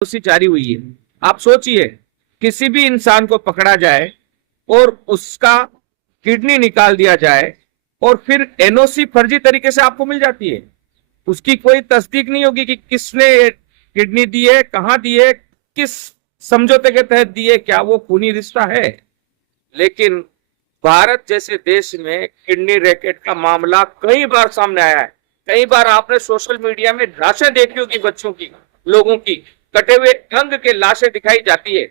NOC जारी हुई है। आप सोचिए, किसी भी इंसान को पकड़ा जाए और उसका किडनी निकाल दिया जाए और फिर एनओसी फर्जी तरीके से आपको मिल जाती है। उसकी कोई तस्दीक नहीं होगी कि किसने किडनी दी है, कहां दी है, किस समझौते के तहत दी है, क्या वो खूनी रिश्ता है। लेकिन भारत जैसे देश में किडनी रैकेट का मामला कई बार सामने आया है। कई बार आपने सोशल मीडिया में लाशें देखी होगी, बच्चों की, लोगों की कटे हुए अंग के लाशें दिखाई जाती है।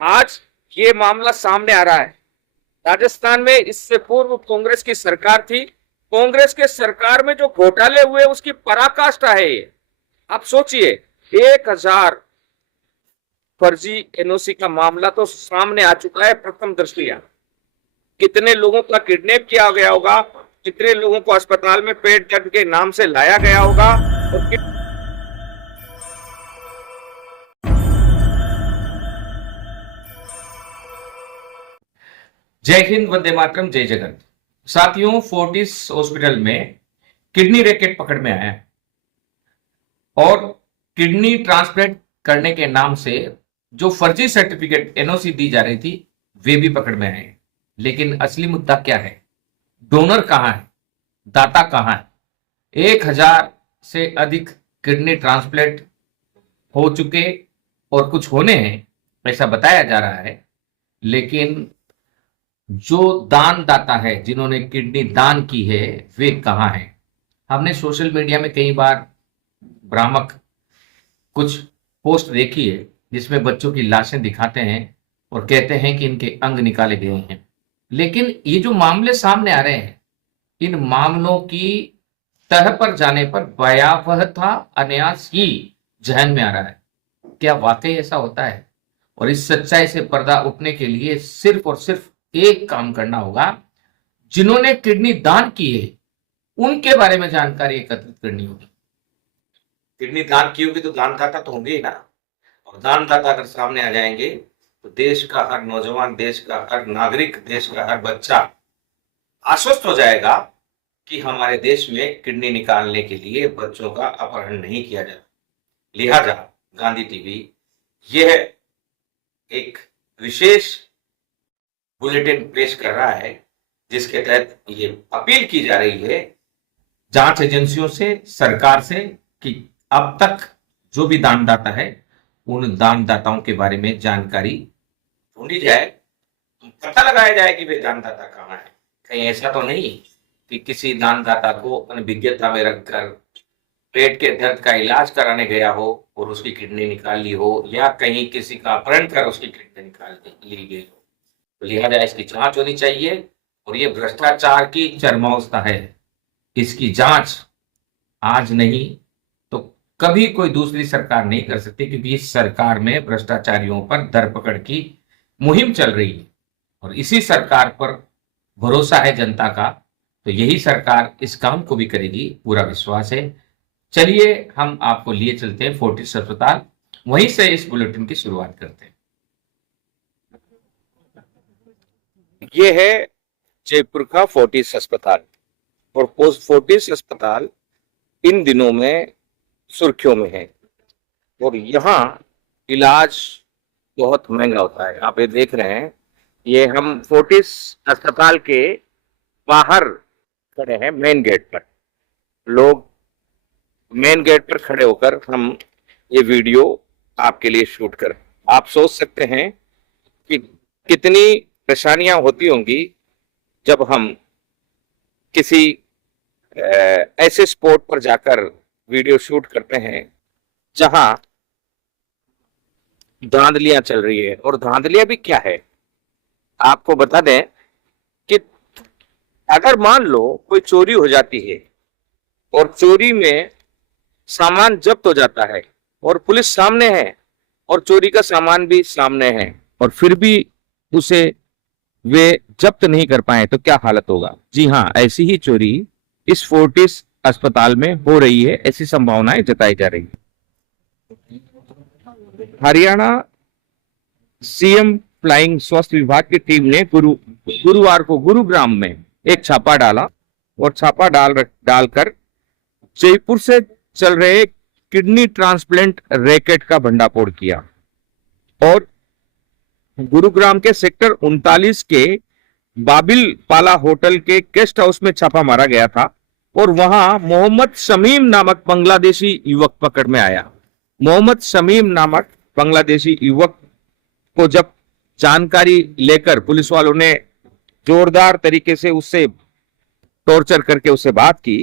आज ये मामला सामने आ रहा है। राजस्थान में इससे पूर्व कांग्रेस की सरकार थी। कांग्रेस के सरकार में जो घोटाले हुए उसकी पराकाष्ठा है ये। आप सोचिए, 1000 फर्जी एनओसी का मामला तो सामने आ चुका है प्रथम दृष्टया। कितने लोगों का किडनैप किया गया होगा, कितने लोगों को अस्पताल में पेट दर्द के नाम से लाया गया होगा, और जय हिंद, वंदे मातरम, जय जगत। साथियों, फोर्टिस हॉस्पिटल में किडनी रैकेट पकड़ में आया और किडनी ट्रांसप्लांट करने के नाम से जो फर्जी सर्टिफिकेट एनओसी दी जा रही थी वे भी पकड़ में आए। लेकिन असली मुद्दा क्या है? डोनर कहां है, दाता कहां है? 1000 से अधिक किडनी ट्रांसप्लांट हो चुके और कुछ होने हैं ऐसा बताया जा रहा है। लेकिन जो दानदाता है, जिन्होंने किडनी दान की है, वे कहां हैं? हमने सोशल मीडिया में कई बार भ्रामक कुछ पोस्ट देखी है जिसमें बच्चों की लाशें दिखाते हैं और कहते हैं कि इनके अंग निकाले गए हैं। लेकिन ये जो मामले सामने आ रहे हैं, इन मामलों की तह पर जाने पर भयावहता अन्यास ही जहन में आ रहा है। क्या वाकई ऐसा होता है? और इस सच्चाई से पर्दा उठने के लिए सिर्फ और सिर्फ एक काम करना होगा। जिन्होंने किडनी दान की है उनके बारे में जानकारी एकत्रित करनी होगी। किडनी दान की होगी तो दानदाता तो होंगे ही ना, और दानदाता अगर सामने आ जाएंगे तो देश का हर नौजवान, देश का हर नागरिक, देश का हर बच्चा आश्वस्त हो जाएगा कि हमारे देश में किडनी निकालने के लिए बच्चों का अपहरण नहीं किया जाता। लिहाजा गांधी टीवी यह एक विशेष बुलेटिन पेश कर रहा है जिसके तहत ये अपील की जा रही है जांच एजेंसियों से, सरकार से, कि अब तक जो भी दानदाता है उन दानदाताओं के बारे में जानकारी ढूंढी जाए, पता लगाया जाए कि वे दानदाता कहां है। कहीं ऐसा तो नहीं कि किसी दानदाता को अनभिज्ञता में रखकर पेट के दर्द का इलाज कराने गया हो और उसकी किडनी निकाल ली हो, या कहीं किसी का अपहरण कर उसकी किडनी निकाल ली गई हो। तो लिहाजा इसकी जांच होनी चाहिए। और ये भ्रष्टाचार की चरमावस्था है। इसकी जांच आज नहीं तो कभी कोई दूसरी सरकार नहीं कर सकती, क्योंकि इस सरकार में भ्रष्टाचारियों पर धरपकड़ की मुहिम चल रही है और इसी सरकार पर भरोसा है जनता का। तो यही सरकार इस काम को भी करेगी, पूरा विश्वास है। चलिए हम आपको लिए चलते हैं फोर्टिस अस्पताल, वहीं से इस बुलेटिन की शुरुआत करते हैं। ये है जयपुर का फोर्टिस अस्पताल, और फोर्टिस अस्पताल इन दिनों में सुर्खियों में है और यहाँ इलाज बहुत महंगा होता है। आप ये देख रहे हैं, ये हम फोर्टिस अस्पताल के बाहर खड़े हैं, मेन गेट पर। लोग मेन गेट पर खड़े होकर हम ये वीडियो आपके लिए शूट कर, आप सोच सकते हैं कि कितनी परेशानियां होती होंगी जब हम किसी ऐसे स्पॉट पर जाकर वीडियो शूट करते हैं जहां धांधलियां चल रही है। और धांधलियां भी क्या है, आपको बता दें कि अगर मान लो कोई चोरी हो जाती है और चोरी में सामान जब्त हो जाता है और पुलिस सामने है और चोरी का सामान भी सामने है, और फिर भी उसे वे जब्त नहीं कर पाए तो क्या हालत होगा। जी हाँ, ऐसी ही चोरी इस फोर्टिस अस्पताल में हो रही है, ऐसी संभावनाएं जताई जा रही है। हरियाणा सीएम फ्लाइंग स्वास्थ्य विभाग की टीम ने गुरुवार को गुरुग्राम में एक छापा डाला और छापा डालकर जयपुर से चल रहे किडनी ट्रांसप्लांट रैकेट का भंडाफोड़ किया और गुरुग्राम के सेक्टर 39 के बाबिल पाला होटल के गेस्ट हाउस में छापा मारा गया था और वहां मोहम्मद शमीम नामक बांग्लादेशी युवक पकड़ में आया। मोहम्मद शमीम नामक बांग्लादेशी युवक को जब जानकारी लेकर पुलिस वालों ने जोरदार तरीके से उससे टॉर्चर करके उससे बात की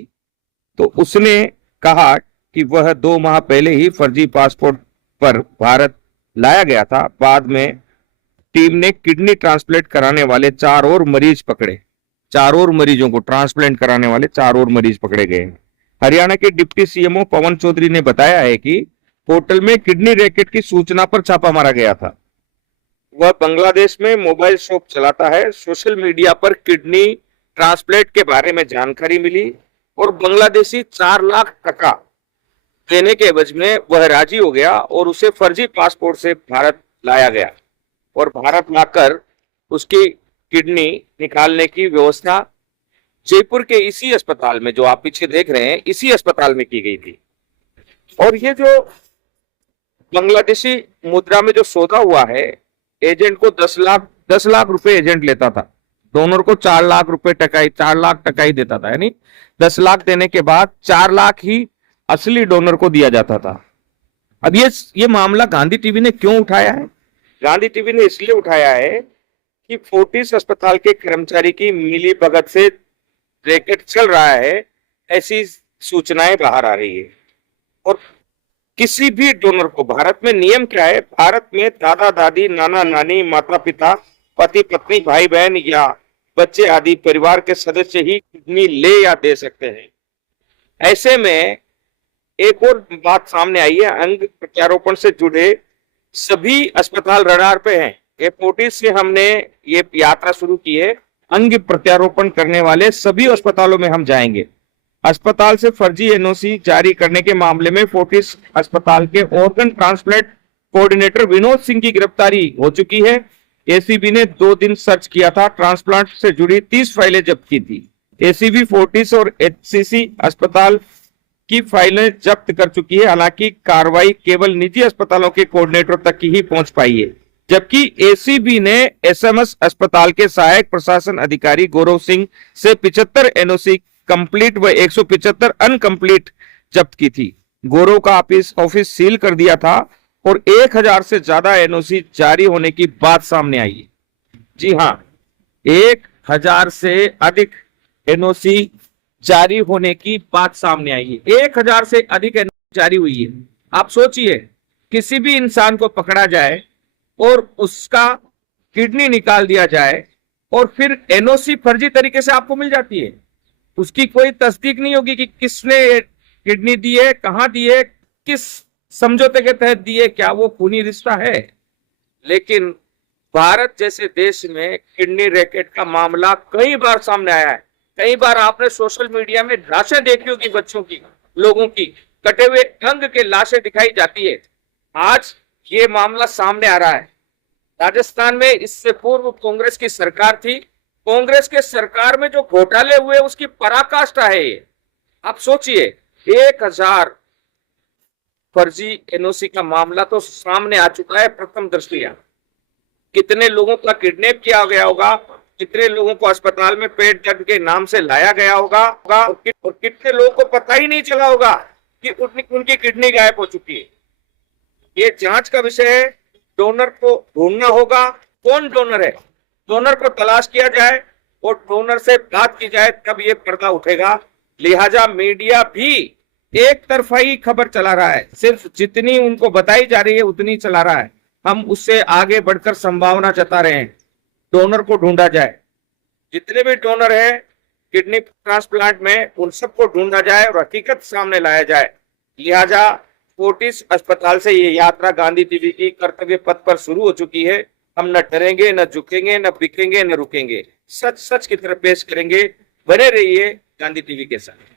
तो उसने कहा कि वह 2 माह पहले ही फर्जी पासपोर्ट पर भारत लाया गया था। बाद में टीम ने किडनी ट्रांसप्लांट कराने वाले 4 और मरीज पकड़े। 4 और मरीजों को ट्रांसप्लांट कराने वाले 4 और मरीज पकड़े गए। हरियाणा के डिप्टी सीएमओ पवन चौधरी ने बताया है कि होटल में किडनी रैकेट की सूचना पर छापा मारा गया था। वह बांग्लादेश में मोबाइल शॉप चलाता है। सोशल मीडिया पर किडनी ट्रांसप्लांट के बारे में जानकारी मिली और बांग्लादेशी 4 लाख टका देने के एवज में वह राजी हो गया और उसे फर्जी पासपोर्ट से भारत लाया गया और भारत लाकर उसकी किडनी निकालने की व्यवस्था जयपुर के इसी अस्पताल में, जो आप पीछे देख रहे हैं, इसी अस्पताल में की गई थी। और ये जो बांग्लादेशी मुद्रा में जो सौदा हुआ है, एजेंट को 10 लाख रुपए एजेंट लेता था, डोनर को 4 लाख रुपए टका, 4 लाख टका ही देता था। यानी 10 लाख देने के बाद 4 लाख ही असली डोनर को दिया जाता था। अब ये मामला गांधी टीवी ने क्यों उठाया है? गांधी टीवी ने इसलिए उठाया है कि फोर्टिस अस्पताल के कर्मचारी की मिली भगत से रैकेट चल रहा है, ऐसी सूचनाएं बाहर आ रही है। और किसी भी डोनर को, भारत में नियम क्या है, भारत में दादा दादी, नाना नानी, माता पिता, पति पत्नी, भाई बहन या बच्चे आदि परिवार के सदस्य ही किडनी ले या दे सकते हैं। ऐसे में एक और बात सामने आई है, अंग प्रत्यारोपण से जुड़े सभी अस्पताल रडार पे हैं। फोर्टिस से हमने ये यात्रा शुरू की है, अंग प्रत्यारोपण करने वाले सभी अस्पतालों में हम जाएंगे। अस्पताल से फर्जी एनओसी जारी करने के मामले में फोर्टिस अस्पताल के organ transplant coordinator Vinod Singh की गिरफ्तारी हो चुकी है। एसीबी ने 2 दिन सर्च किया था, ट्रांसप्लांट से जुड़ी 30 फाइलें जब्त की थी। एसीबी फोर्टिस और एचसीसी अस्पताल की फाइलें जब्त कर चुकी है। हालांकि कार्रवाई केवल निजी अस्पतालों के कोऑर्डिनेटर तक ही पहुंच पाई है, जबकि एसीबी ने एसएमएस अस्पताल के सहायक प्रशासन अधिकारी गौरव सिंह से 75 एनओसी कंप्लीट व 175 अनकंप्लीट जब्त की थी। गौरव का ऑफिस सील कर दिया था और 1000 से ज्यादा एनओसी जारी होने की बात सामने आई है। जी हाँ, 1000 से अधिक एनओसी जारी होने की बात सामने आई है। 1000 से अधिक एनओसी जारी हुई है। आप सोचिए, किसी भी इंसान को पकड़ा जाए और उसका किडनी निकाल दिया जाए और फिर एनओसी फर्जी तरीके से आपको मिल जाती है, उसकी कोई तस्दीक नहीं होगी कि किसने किडनी दी है, कहां दी है, किस समझौते के तहत दी है, क्या वो खूनी रिश्ता है। लेकिन भारत जैसे देश में किडनी रैकेट का मामला कई बार सामने आया है। कई बार आपने सोशल मीडिया में लाशें देखी होगी, बच्चों की, लोगों की कटे हुए अंग के लाशें दिखाई जाती है। आज ये मामला सामने आ रहा है। राजस्थान में इससे पूर्व कांग्रेस की सरकार थी। कांग्रेस के सरकार में जो घोटाले हुए उसकी पराकाष्ठा है ये। आप सोचिए, 1000 फर्जी एनओसी का मामला तो सामने आ चुका है प्रथम दृष्टया। कितने लोगों का किडनैप किया गया होगा, कितने लोगों को अस्पताल में पेट दर्द के नाम से लाया गया होगा और कितने लोगों को पता ही नहीं चला होगा कि उनकी किडनी गायब हो चुकी है। ये जांच का विषय है। डोनर को ढूंढना होगा, कौन डोनर है, डोनर को तलाश किया जाए और डोनर से बात की जाए, तब ये पर्दा उठेगा। लिहाजा मीडिया भी एक तरफा ही खबर चला रहा है, सिर्फ जितनी उनको बताई जा रही है उतनी चला रहा है। हम उससे आगे बढ़कर संभावना जता रहे हैं डोनर को ढूंढा जाए। जितने भी डोनर है किडनी ट्रांसप्लांट में, उन सबको ढूंढा जाए और हकीकत सामने लाया जाए। लिहाजा फोर्टिस अस्पताल से ये यात्रा गांधी टीवी की कर्तव्य पथ पर शुरू हो चुकी है। हम न डरेंगे, न झुकेंगे, न बिकेंगे, न रुकेंगे। सच सच की तरफ पेश करेंगे। बने रहिए गांधी टीवी के साथ।